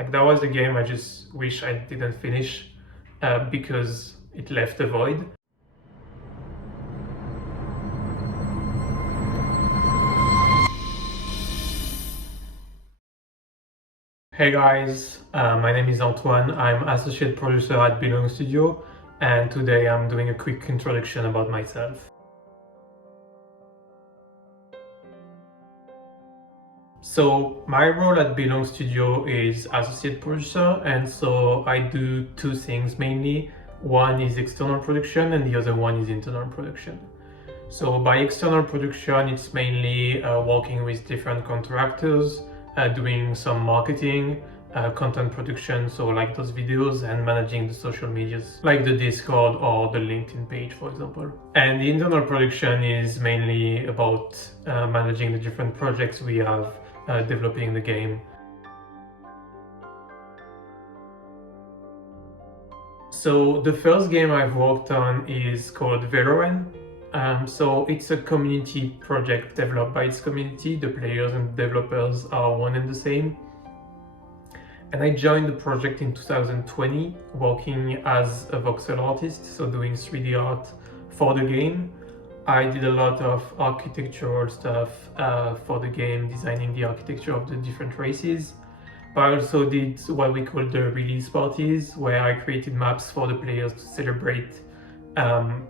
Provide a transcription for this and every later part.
Like that was the game I just wish I didn't finish because it left a void. Hey guys, my name is Antoine. I'm associate producer at Belong Studio, and today I'm doing a quick introduction about myself. So my role at Belong Studio is associate producer, and so I do two things mainly. One is external production and the other one is internal production. So by external production, it's mainly working with different contractors, doing some marketing, content production, so like those videos, and managing the social medias, like the Discord or the LinkedIn page, for example. And the internal production is mainly about managing the different projects we have, developing the game. So the first game I've worked on is called Valorant. So it's a community project developed by its community. The players and developers are one and the same. And I joined the project in 2020, working as a voxel artist, so doing 3D art for the game. I did a lot of architectural stuff for the game, designing the architecture of the different races. But I also did what we call the release parties, where I created maps for the players to celebrate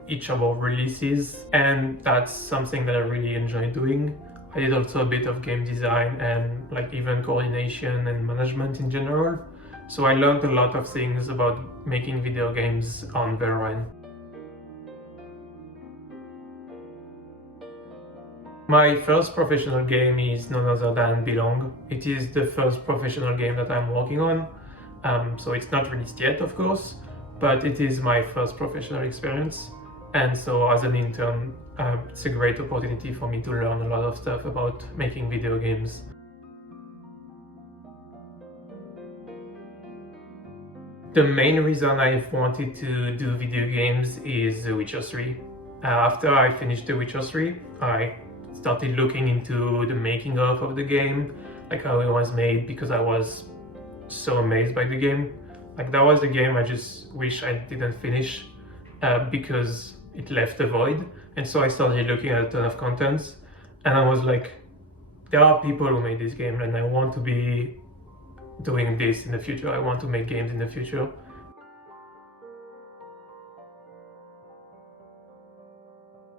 each of our releases, and that's something that I really enjoy doing. I did also a bit of game design and like event coordination and management in general. So I learned a lot of things about making video games on Valorant. My first professional game is none other than Belong. It is the first professional game that I'm working on. So it's not released yet, of course, but it is my first professional experience. And so as an intern, it's a great opportunity for me to learn a lot of stuff about making video games. The main reason I've wanted to do video games is The Witcher 3. After I finished The Witcher 3, I started looking into the making of the game, like how it was made, because I was so amazed by the game. Like that was the game I just wish I didn't finish because it left a void. And so I started looking at a ton of contents, and I was like, there are people who made this game and I want to be doing this in the future. I want to make games in the future.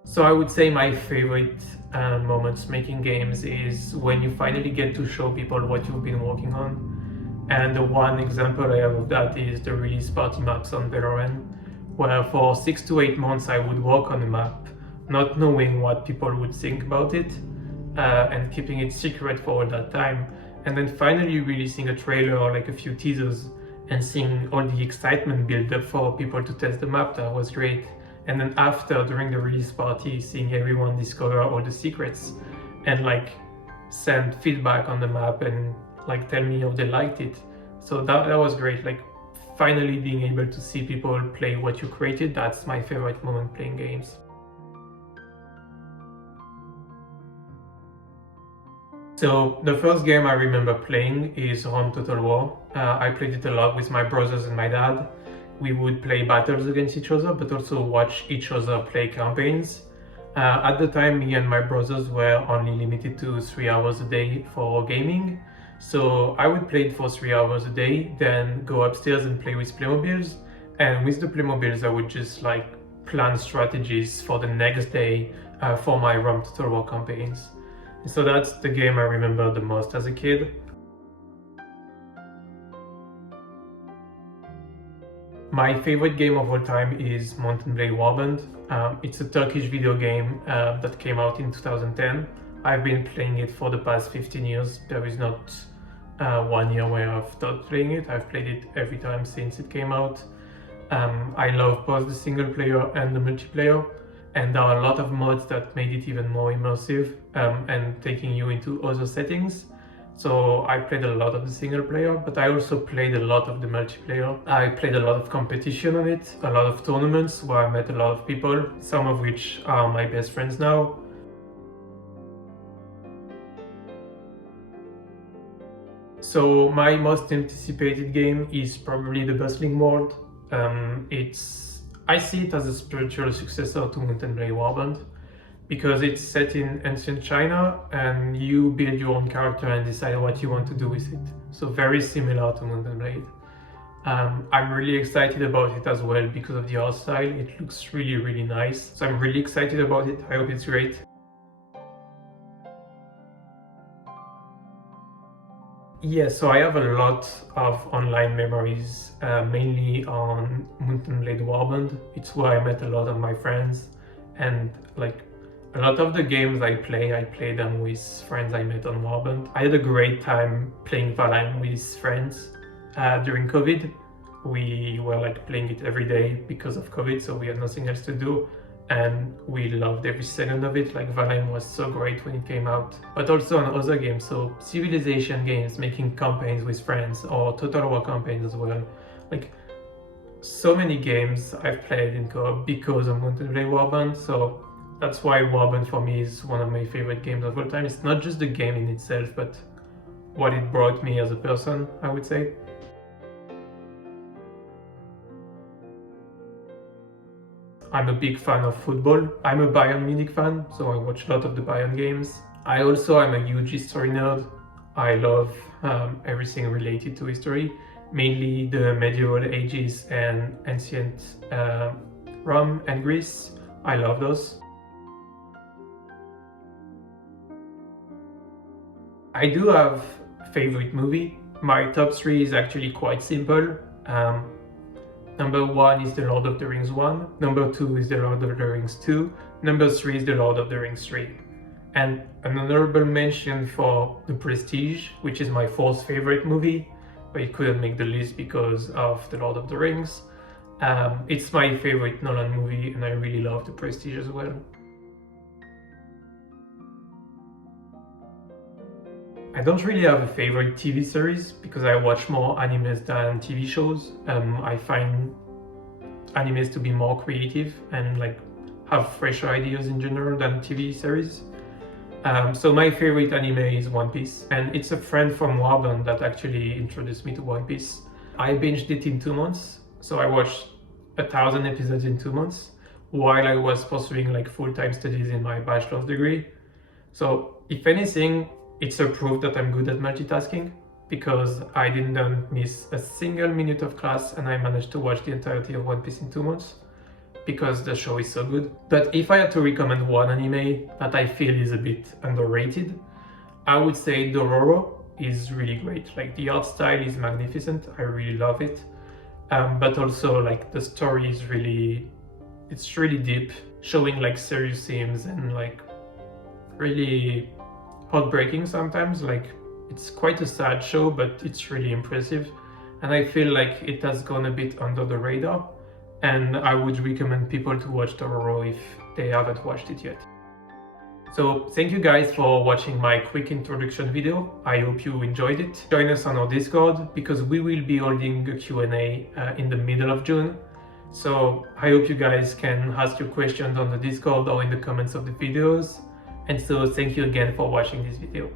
So I would say my favorite moments making games is when you finally get to show people what you've been working on. And the one example I have of that is the release party maps on Valorant, where for 6 to 8 months I would work on a map, not knowing what people would think about it, and keeping it secret for all that time. And then finally releasing a trailer or like a few teasers and seeing all the excitement build up for people to test the map, that was great. And then after, during the release party, seeing everyone discover all the secrets and like send feedback on the map and like tell me how they liked it. So that was great. Like finally being able to see people play what you created, that's my favorite moment playing games. So the first game I remember playing is Rome Total War. I played it a lot with my brothers and my dad. We would play battles against each other, but also watch each other play campaigns. At the time, me and my brothers were only limited to 3 hours a day for gaming. So I would play it for 3 hours a day, then go upstairs and play with Playmobiles. And with the Playmobiles, I would just like plan strategies for the next day for my Rome Total War campaigns. So that's the game I remember the most as a kid. My favorite game of all time is Mountain Blade Warband. It's a Turkish video game that came out in 2010. I've been playing it for the past 15 years. There is not 1 year where I've stopped playing it. I've played it every time since it came out. I love both the single player and the multiplayer, and there are a lot of mods that made it even more immersive and taking you into other settings. So I played a lot of the single player, but I also played a lot of the multiplayer. I played a lot of competition on it, a lot of tournaments where I met a lot of people, some of which are my best friends now. So my most anticipated game is probably the Bustling World. I see it as a spiritual successor to Mountain Blade Warband because it's set in ancient China and you build your own character and decide what you want to do with it. So very similar to Mountain Blade. I'm really excited about it as well because of the art style. It looks really, really nice. So I'm really excited about it. I hope it's great. Yeah, so I have a lot of online memories, mainly on Mountain Blade Warband. It's where I met a lot of my friends, and like a lot of the games I play them with friends I met on Warband. I had a great time playing Valheim with friends during COVID. We were like playing it every day because of COVID, so we had nothing else to do. And we loved every second of it. Like Valheim was so great when it came out, but also on other games, so civilization games, making campaigns with friends, or Total War campaigns as well. Like so many games I've played in co-op because of Mountain Blade Warband, so that's why Warband for me is one of my favorite games of all time. It's not just the game in itself, but what it brought me as a person, I would say. I'm a big fan of football. I'm a Bayern Munich fan, so I watch a lot of the Bayern games. I also am a huge history nerd. I love everything related to history, mainly the medieval ages and ancient Rome and Greece. I love those. I do have a favorite movie. My top 3 is actually quite simple. Number 1 is The Lord of the Rings 1, number 2 is The Lord of the Rings 2, number 3 is The Lord of the Rings 3. And an honorable mention for The Prestige, which is my 4th favorite movie, but it couldn't make the list because of The Lord of the Rings. It's my favorite Nolan movie and I really love The Prestige as well. I don't really have a favorite TV series because I watch more animes than TV shows. I find animes to be more creative and like have fresher ideas in general than TV series. So my favorite anime is One Piece, and it's a friend from Warband that actually introduced me to One Piece. I binged it in 2 months, so I watched 1,000 episodes in 2 months while I was pursuing like full-time studies in my bachelor's degree. So if anything, it's a proof that I'm good at multitasking because I didn't miss a single minute of class and I managed to watch the entirety of One Piece in 2 months because the show is so good. But if I had to recommend one anime that I feel is a bit underrated, I would say Dororo is really great. Like the art style is magnificent, I really love it. But also like the story is it's really deep, showing like serious themes and like really heartbreaking sometimes. Like it's quite a sad show, but it's really impressive, and I feel like it has gone a bit under the radar, and I would recommend people to watch Dororo if they haven't watched it yet. So thank you guys for watching my quick introduction video. I hope you enjoyed it. Join us on our Discord because we will be holding a Q&A in the middle of June. So I hope you guys can ask your questions on the Discord or in the comments of the videos. And so thank you again for watching this video.